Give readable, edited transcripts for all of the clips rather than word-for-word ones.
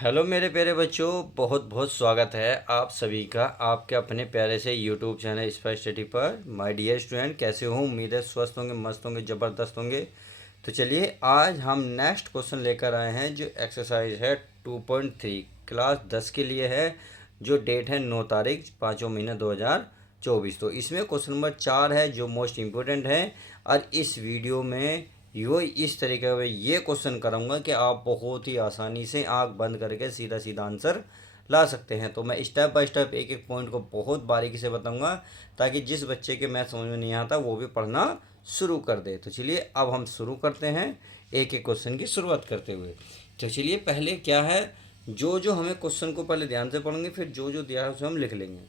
Hello मेरे प्यारे बच्चों, बहुत बहुत स्वागत है आप सभी का आपके अपने प्यारे से यूट्यूब चैनल स्पाइस स्टडी पर। माय डियर स्टूडेंट, कैसे हो? उम्मीद है स्वस्थ होंगे, मस्त होंगे, ज़बरदस्त होंगे। तो चलिए आज हम नेक्स्ट क्वेश्चन लेकर आए हैं जो एक्सरसाइज है 2.3 क्लास 10 के लिए है। जो डेट है 9 तारीख 5वां महीना 2024। तो इसमें क्वेश्चन नंबर 4 है जो मोस्ट इम्पोर्टेंट है। और इस वीडियो में यो इस तरीके का ये क्वेश्चन करूँगा कि आप बहुत ही आसानी से आंख बंद करके सीधा सीधा आंसर ला सकते हैं। तो मैं स्टेप बाय स्टेप एक एक पॉइंट को बहुत बारीकी से बताऊंगा ताकि जिस बच्चे के मैथ समझ में नहीं आता वो भी पढ़ना शुरू कर दे। तो चलिए अब हम शुरू करते हैं एक एक क्वेश्चन की शुरुआत करते हुए। तो चलिए पहले क्या है, जो जो हमें क्वेश्चन को पहले ध्यान से पढ़ेंगे, फिर जो जो दिया है उसे हम लिख लेंगे।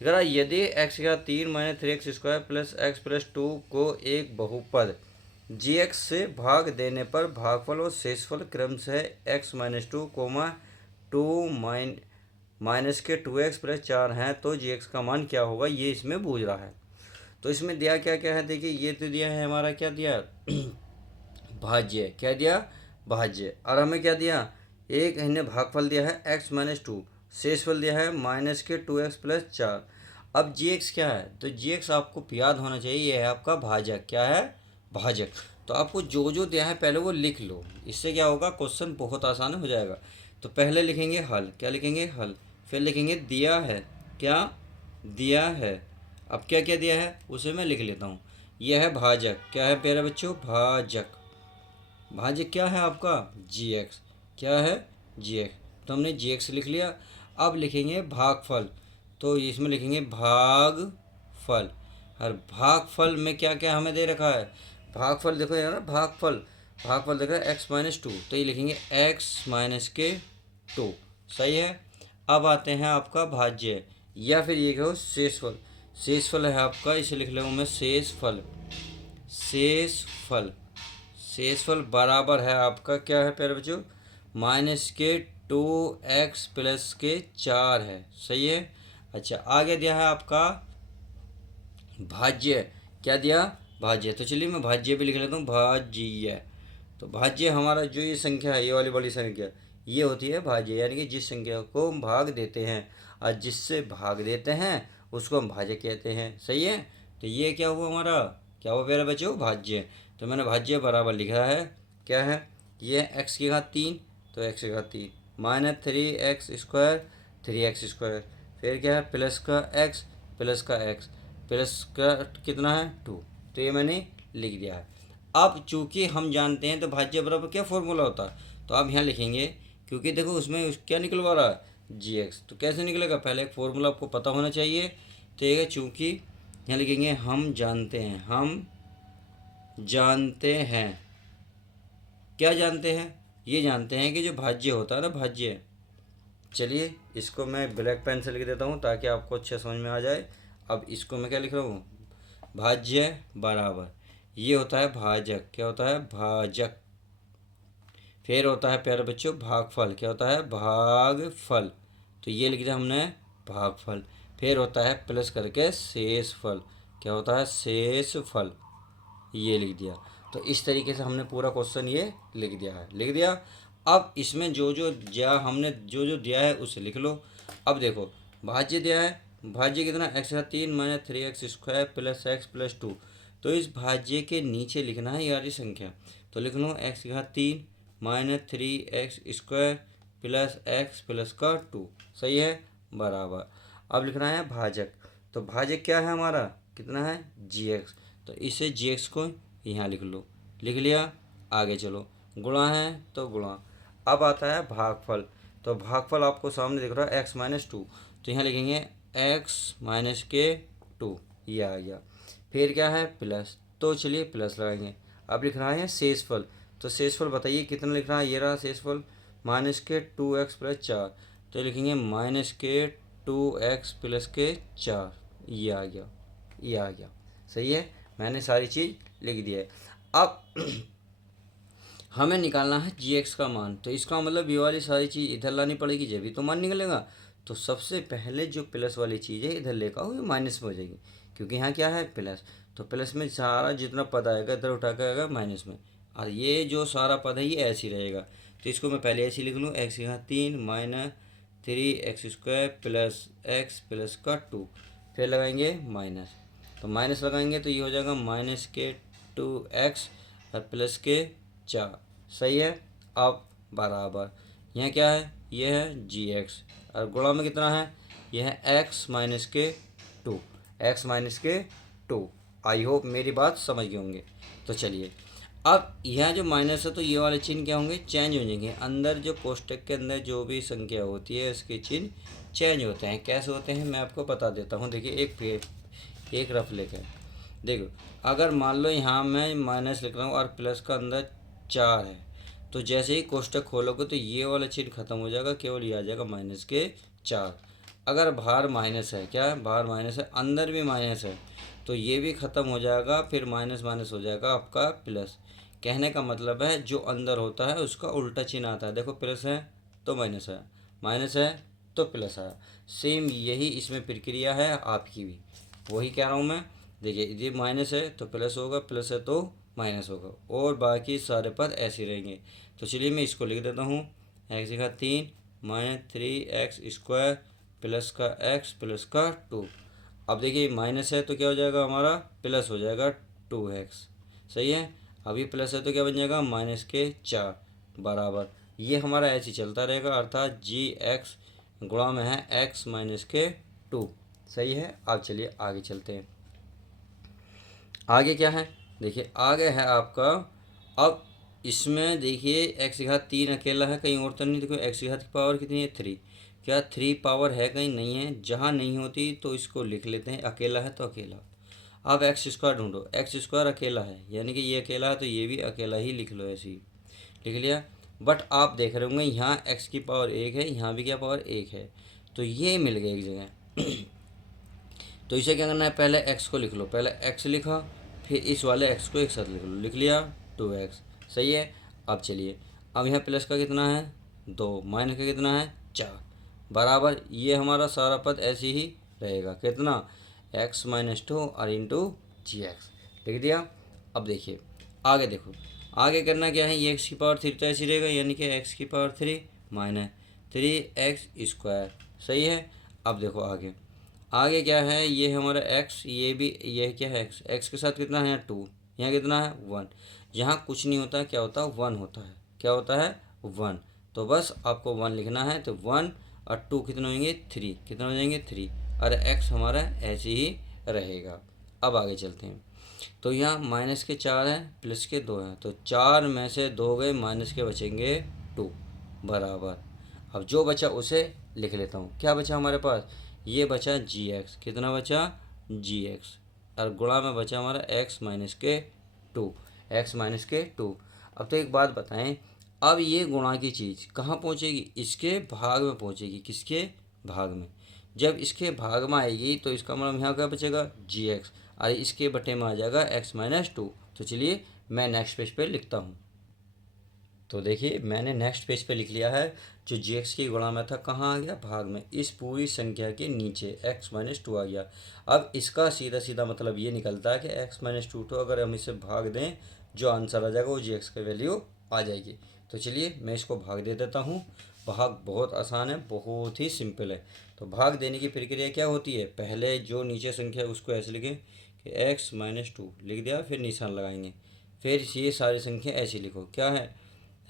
जरा यदि एक्स का 3 - 3x² प्लस एक्स प्लस 2 को एक बहुपद gx से भाग देने पर भागफल और शेषफल क्रमशः x-2, 2 माइनस के 2x प्लस 4 हैं तो gx का मान क्या होगा, ये इसमें पूछ रहा है। तो इसमें दिया क्या क्या है, देखिए ये तो दिया है हमारा, क्या दिया भाज्य, क्या दिया भाज्य। और हमें क्या दिया, एक इन्हें भागफल दिया है x-2, शेषफल दिया है -2x प्लस 4। अब gx क्या है, तो gx आपको याद होना चाहिए, ये है आपका भाजक। क्या है, भाजक। तो आपको जो जो दिया है पहले वो लिख लो, इससे क्या होगा, क्वेश्चन बहुत आसान हो जाएगा। तो पहले लिखेंगे हल, क्या लिखेंगे हल, फिर लिखेंगे दिया है, क्या दिया है। अब क्या क्या दिया है उसे मैं लिख लेता हूँ। यह है भाजक, क्या है प्यारे बच्चों, भाजक। भाजक क्या है आपका, जी एक्स, क्या है जी एक्स। तो हमने जी एक्स लिख लिया। अब लिखेंगे भागफल, तो इसमें लिखेंगे भागफल। और भागफल में क्या क्या हमें दे रखा है, भागफल देखो यार, भागफल भागफल देखो x-2, तो ये लिखेंगे x-2। सही है। अब आते हैं आपका भाज्य, या फिर ये कहो शेषफल। शेषफल है आपका, इसे लिख लूँ मैं शेषफल। शेषफल शेषफल बराबर है आपका, क्या है प्यारे बच्चों, -2x प्लस के 4 है। सही है। अच्छा, आगे दिया है आपका भाज्य, क्या दिया भाज्य। तो चलिए मैं भाज्य भी लिख लेता हूँ, भाज्य। तो भाज्य हमारा जो ये संख्या है, ये वाली बड़ी संख्या, ये होती है भाज्य, यानी कि जिस संख्या को हम भाग देते हैं और जिससे भाग देते हैं उसको हम भाज्य कहते हैं। सही है। तो ये क्या हुआ हमारा, क्या हुआ प्यारे बच्चों, भाज्य। तो मैंने भाज्य बराबर लिखा है, क्या है, ये x की घात 3, तो x की घात 3 -3x², 3x², फिर क्या है प्लस का x, प्लस का x, प्लस का कितना है 2। तो ये मैंने लिख दिया है। अब चूंकि हम जानते हैं तो भाज्य बराबर क्या फॉर्मूला होता है, तो आप यहाँ लिखेंगे, क्योंकि देखो उसमें क्या निकलवा रहा है जी एक्स, तो कैसे निकलेगा, पहले एक फॉर्मूला आपको पता होना चाहिए। तो ये चूँकि यहाँ लिखेंगे हम जानते हैं, हम जानते हैं, क्या जानते हैं, ये जानते हैं कि जो भाज्य होता है ना, भाज्य। चलिए इसको मैं ब्लैक पेन से लिख देता हूँ ताकि आपको अच्छे समझ में आ जाए। अब इसको मैं क्या लिख रहा हूँ, भाज्य बराबर, ये होता है भाजक, क्या होता है भाजक। फिर होता है प्यारे बच्चों भागफल, क्या होता है भागफल, तो ये लिख दिया हमने भागफल। फिर होता है प्लस करके शेषफल, क्या होता है शेषफल, ये लिख दिया। तो इस तरीके से हमने पूरा क्वेश्चन ये लिख दिया है, लिख दिया। अब इसमें जो जो दिया हमने, जो जो दिया है उसे लिख लो। अब देखो भाज्य दिया है, भाज्य कितना, x-3 - 3x² plus x plus 2। तो इस भाज्य के नीचे लिखना है यार ये संख्या, तो लिख लो x-3 - 3x² plus x plus का 2। सही है, बराबर। अब लिखना है भाजक, तो भाजक क्या है हमारा, कितना है जी एक्स, तो इसे जी एक्स को यहाँ लिख लो, लिख लिया। आगे चलो, गुणा है तो गुणा। अब आता है भागफल, तो भागफल आपको सामने दिख रहा है x-2, तो यहाँ लिखेंगे x-2, ये आ गया। फिर क्या है प्लस, तो चलिए प्लस लगाएंगे। अब लिख रहा है शेषफल, तो शेषफल बताइए कितना लिख रहा है, ये रहा शेषफल -2x प्लस 4, तो लिखेंगे -2x प्लस के 4, ये आ गया, ये आ गया। सही है, मैंने सारी चीज़ लिख दी है। अब हमें निकालना है जी एक्स का मान, तो इसका मतलब ये वाली सारी चीज़ इधर लानी पड़ेगी जब भी तो मान निकलेगा। तो सबसे पहले जो प्लस वाली चीज़ है इधर लेकर आओ, ये माइनस में हो जाएगी, क्योंकि यहाँ क्या है प्लस। तो प्लस में सारा जितना पद आएगा इधर उठा कर आएगा माइनस में, और ये जो सारा पद है ये ऐसे ही रहेगा। तो इसको मैं पहले ऐसे लिख लूँ, एक्स यहाँ 3 minus 3x² plus x plus का 2, फिर लगाएंगे माइनस, तो माइनस लगाएंगे तो ये हो जाएगा -2x और प्लस के 4, सही है। अब बराबर यहाँ क्या है, ये है gx और गुणा में कितना है, ये है x माइनस के 2, x माइनस के 2। आई होप मेरी बात समझ गए होंगे। तो चलिए अब यहाँ जो माइनस है तो ये वाले चिन्ह क्या होंगे, चेंज हो जाएंगे। अंदर जो कोष्टक के अंदर जो भी संख्या होती है इसके चिन्ह चेंज होते हैं। कैसे होते हैं मैं आपको बता देता हूँ। देखिए एक रफ लेकर देखो, अगर मान लो यहाँ मैं माइनस लिख रहा हूँ और प्लस का अंदर 4 है, तो जैसे ही कोष्टक खोलोगे तो ये वाला चिन्ह खत्म हो जाएगा, केवल ये आ जाएगा -4। अगर बाहर माइनस है, क्या है बाहर माइनस है, अंदर भी माइनस है, तो ये भी ख़त्म हो जाएगा, फिर माइनस माइनस हो जाएगा आपका प्लस। कहने का मतलब है जो अंदर होता है उसका उल्टा चिन्ह आता है। देखो प्लस है तो माइनस है, माइनस है तो प्लस है। सेम यही इसमें प्रक्रिया है आपकी भी, वही कह रहा हूँ मैं। देखिए ये माइनस है तो प्लस होगा, प्लस है तो माइनस होगा, और बाकी सारे पद ऐसे रहेंगे। तो चलिए मैं इसको लिख देता हूँ, एक्स जगह 3 माइनस 3x² प्लस का x प्लस का 2। अब देखिए माइनस है तो क्या हो जाएगा हमारा, प्लस हो जाएगा 2x, सही है। अभी प्लस है तो क्या बन जाएगा -4 बराबर, ये हमारा ऐसे ही चलता रहेगा, अर्थात gx गुणा में है x माइनस के 2, सही है। अब चलिए आगे चलते हैं। आगे क्या है, देखिए आगे है आपका, अब इसमें देखिए एक्स की घात 3 अकेला है, कहीं और तो नहीं। देखो एक्स की घात की पावर कितनी है 3, क्या 3 पावर है कहीं, नहीं है। जहाँ नहीं होती तो इसको लिख लेते हैं, अकेला है तो अकेला। अब x² ढूंढो, x² अकेला है, यानी कि ये अकेला है तो ये भी अकेला ही लिख लो, ऐसे ही लिख लिया। बट आप देख रहे होंगे यहाँ x की पावर 1 है, यहाँ भी क्या पावर 1 है, तो ये मिल गए एक जगह। तो इसे क्या करना है, पहले x को लिख लो, पहले x लिखा, फिर इस वाले x को एक साथ लिख लो, लिख लिया 2x, सही है। अब चलिए, अब यहाँ प्लस का कितना है 2, माइनस का कितना है 4 बराबर, ये हमारा सारा पद ऐसे ही रहेगा, कितना x माइनस 2 और इंटू gx लिख दिया। अब देखिए आगे देखो, आगे करना क्या है, ये x की पावर 3 तो ऐसी रहेगा, यानी कि x की पावर 3 माइनस 3x², सही है। अब देखो आगे, आगे क्या है, ये हमारा x, ये भी ये क्या है x के साथ कितना है 2, यहाँ कितना है 1, यहाँ कुछ नहीं होता है, क्या होता है 1 होता है, क्या होता है 1, तो बस आपको 1 लिखना है। तो 1 और 2 कितने होंगे 3, कितने हो जाएंगे 3, और x हमारा ऐसे ही रहेगा। अब आगे चलते हैं, तो यहाँ माइनस के 4 हैं प्लस के 2 हैं, तो 4 में से 2 गए, माइनस के बचेंगे 2 बराबर। अब जो बचा उसे लिख लेता हूँ, क्या बचा हमारे पास, ये बचा gx, कितना बचा gx, और गुणा में बचा हमारा x माइनस के 2, x माइनस के 2। अब तो एक बात बताएं, अब ये गुणा की चीज़ कहाँ पहुँचेगी, इसके भाग में पहुँचेगी, किसके भाग में। जब इसके भाग में आएगी तो इसका मतलब यहाँ क्या बचेगा gx, और इसके बटे में आ जाएगा x माइनस 2। तो चलिए मैं नेक्स्ट पेज पे लिखता हूँ। तो देखिए मैंने नेक्स्ट पेज पे लिख लिया है, जो gx की गुणा में था कहाँ आ गया, भाग में, इस पूरी संख्या के नीचे x माइनस 2 आ गया। अब इसका सीधा सीधा मतलब ये निकलता है कि x माइनस 2 तो अगर हम इसे भाग दें, जो आंसर आ जाएगा वो gx की वैल्यू आ जाएगी। तो चलिए मैं इसको भाग दे देता हूँ। भाग बहुत आसान है, बहुत ही सिंपल है। तो भाग देने की प्रक्रिया क्या होती है, पहले जो नीचे संख्या है उसको ऐसे लिखें कि x माइनस 2 लिख दिया, फिर निशान लगाएंगे, फिर ये सारी संख्या ऐसे लिखो, क्या है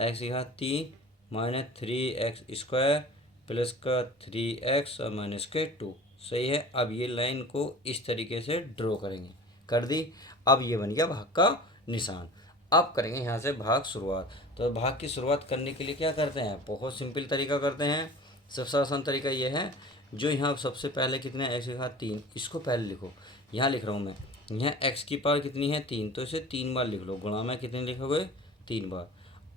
एक्स की घात 3 माइनस 3x² प्लस का 3x और माइनस के 2, सही है। अब ये लाइन को इस तरीके से ड्रॉ करेंगे, कर दी। अब ये बन गया भाग का निशान। अब करेंगे यहाँ से भाग शुरुआत। तो भाग की शुरुआत करने के लिए क्या करते हैं, बहुत सिंपल तरीका करते हैं। सबसे आसान तरीका ये है, जो यहाँ सबसे पहले कितने एक्स की घात 3, इसको पहले लिखो, यहाँ लिख रहा हूँ मैं, यहाँ x की पावर कितनी है 3, तो इसे 3 बार लिख लो, गुणा में कितने लिखोगे 3 बार।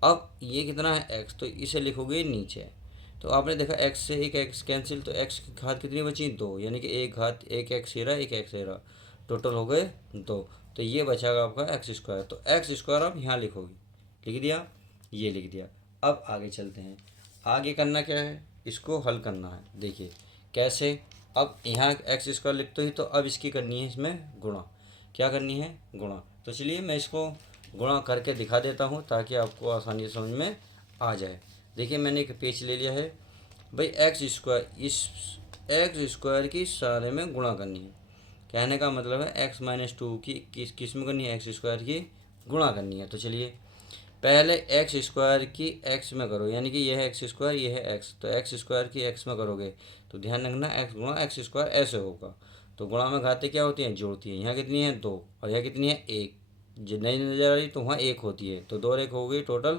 अब ये कितना है x, तो इसे लिखोगे नीचे। तो आपने देखा x से एक x कैंसिल, तो x की घात कितनी बची 2, यानी कि एक घात एक x ही रहा, एक x ही रहा, टोटल हो गए 2। तो ये बचागा आपका x², तो x² आप यहाँ लिखोगे, लिख दिया, ये लिख दिया। अब आगे चलते हैं, आगे करना क्या है, इसको हल करना है। देखिए कैसे, अब यहाँ x² लिखते ही, तो अब इसकी करनी है इसमें गुणा, क्या करनी है गुणा। तो चलिए मैं इसको गुणा करके दिखा देता हूँ ताकि आपको आसानी से समझ में आ जाए। देखिए मैंने एक पेज ले लिया है भाई, एक्स स्क्वायर, इस एक्स स्क्वायर की सारे में गुणा करनी है। कहने का मतलब है एक्स माइनस टू की किस में करनी है, एक्स स्क्वायर की गुणा करनी है। तो चलिए पहले एक्स स्क्वायर की एक्स में करो, यानी कि यह है एक्स स्क्वायर, यह है एक्स, तो एक्स स्क्वायर की एक्स में करोगे तो ध्यान रखना एक्स गुणा एक्स स्क्वायर ऐसे होगा। तो गुणा में घाते क्या होती हैं, जोड़ती हैं। यहाँ कितनी है, दो, और यहाँ कितनी है, एक। जो नहीं नजर आ रही तो वहाँ एक होती है, तो दो और एक हो गई टोटल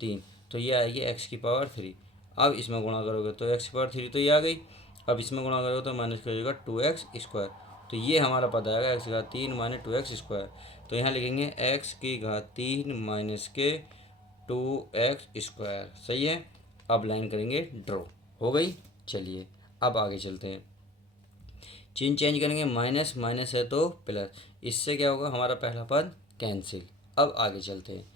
तीन। तो ये आएगी एक्स की पावर थ्री। अब इसमें गुणा करोगे तो एक्स की पावर थ्री तो ये आ गई। अब इसमें गुणा करोगे तो माइनस करिएगा टू एक्स स्क्वायर। तो ये हमारा पद आएगा एक्स की घात तीन माइनस टू एक्स स्क्वायर। तो यहाँ लिखेंगे एक्स की घात तीन माइनस के टू एक्स स्क्वायर। सही है। अब लाइन करेंगे ड्रॉ, हो गई। चलिए अब आगे चलते हैं, चिन्ह चेंज करेंगे, माइनस माइनस है तो प्लस, इससे क्या होगा, हमारा पहला पद कैंसिल। अब आगे चलते हैं,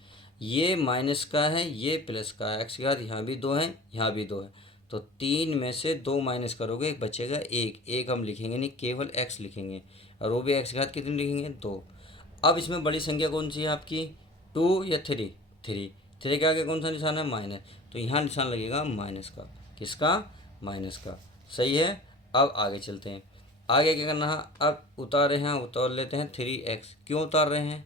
ये माइनस का है, ये प्लस का है, एक्स के बाद यहाँ भी दो है, यहाँ भी दो है, तो तीन में से दो माइनस करोगे बचेगा एक, एक हम लिखेंगे नहीं, केवल एक्स लिखेंगे, और वो भी एक्स के बाद कितनी लिखेंगे, दो। अब इसमें बड़ी संख्या कौन सी है आपकी, टू या थ्री, थ्री, थ्री के आगे कौन सा निशान है, माइनस, तो यहाँ निशान लगेगा माइनस का, किसका, माइनस का। सही है। अब आगे चलते हैं, आगे क्या करना है, अब उतारे हैं, उतार लेते हैं थ्री एक्स। क्यों उतार रहे हैं,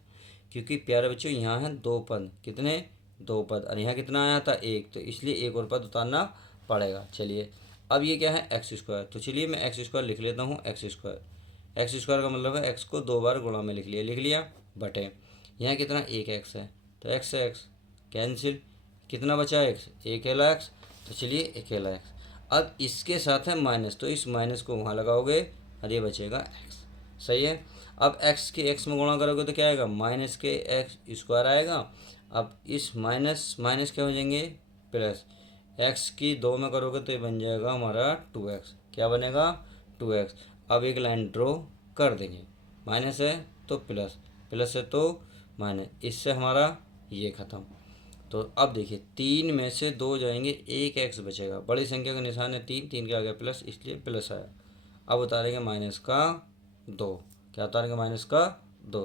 क्योंकि प्यारे बच्चों यहाँ है दो पद, कितने, दो पद, और यहाँ कितना आया था, एक, तो इसलिए एक और पद उतारना पड़ेगा। चलिए अब ये क्या है, एक्स स्क्वायर, तो चलिए मैं एक्स स्क्वायर लिख लेता हूँ, एक्स स्क्वायर, एक्स स्क्वायर का मतलब है एक्स को दो बार गुणा में लिख लिया, लिख लिया, बटे यहाँ कितना, एक एक्स है, तो एक्स से एक्स कैंसिल, कितना बचा एक्स, अकेला एक्स, तो चलिए अकेला एक्स। अब इसके साथ है माइनस, तो इस माइनस को वहाँ लगाओगे और ये बचेगा एक्स। सही है। अब एक्स के एक्स में गुणा करोगे तो क्या आएगा, माइनस के एक्स स्क्वायर आएगा। अब इस माइनस माइनस क्या हो जाएंगे, प्लस, एक्स की दो में करोगे तो ये बन जाएगा हमारा टू एक्स, क्या बनेगा, टू एक्स। अब एक लाइन ड्रॉ कर देंगे, माइनस है तो प्लस, प्लस है तो माइनस, इससे हमारा ये ख़त्म। तो अब देखिए तीन में से दो जाएंगे, एक एक्स बचेगा, बड़ी संख्या का निशान है तीन, तीन के आगे प्लस, इसलिए प्लस आया। अब उतारेंगे माइनस का दो, क्या उतारेंगे, माइनस का दो।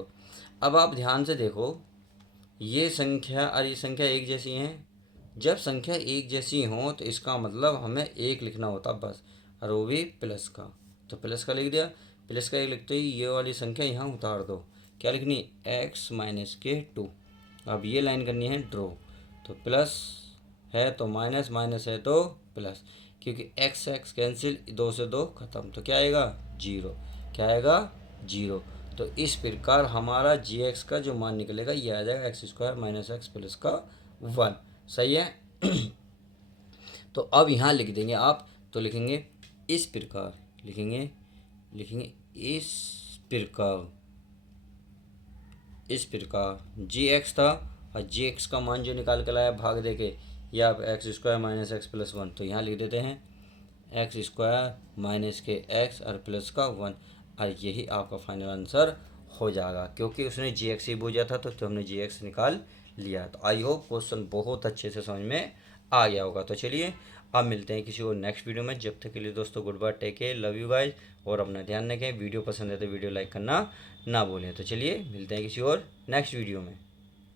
अब आप ध्यान से देखो, ये संख्या और ये संख्या एक जैसी हैं, जब संख्या एक जैसी हो तो इसका मतलब हमें एक लिखना होता बस, और वो भी प्लस का, तो प्लस का लिख दिया। प्लस का एक लिखते ही ये वाली संख्या यहाँ उतार दो, क्या लिखनी, एक्स माइनस के टू। अब ये लाइन करनी है ड्रॉ, तो प्लस है तो माइनस, माइनस है तो प्लस, क्योंकि एक्स एक्स कैंसिल, दो से दो खत्म, तो क्या आएगा, जीरो, क्या आएगा, जीरो। तो इस प्रकार हमारा जी एक्स का जो मान निकलेगा ये आ जाएगा x square minus x plus का वन। सही है। तो अब यहाँ लिख देंगे आप, तो लिखेंगे इस प्रकार, लिखेंगे, लिखेंगे इस प्रकार, इस प्रकार जी एक्स था, और जी एक्स का मान जो निकाल कर लाया भाग दे के, या आप x square minus x plus one, तो यहाँ लिख देते हैं एक्स स्क्वायर माइनस के एक्स और प्लस का वन, और यही आपका फाइनल आंसर हो जाएगा, क्योंकि उसने जी एक्स ही पूछा था तो हमने जी एक्स निकाल लिया। तो आई होप क्वेश्चन बहुत अच्छे से समझ में आ गया होगा। तो चलिए अब मिलते हैं किसी और नेक्स्ट वीडियो में, जब तक के लिए दोस्तों good bye, take care, love you guys, और अपना ध्यान रखें। वीडियो पसंद है तो वीडियो लाइक करना ना भूलें। तो चलिए मिलते हैं किसी और नेक्स्ट वीडियो में।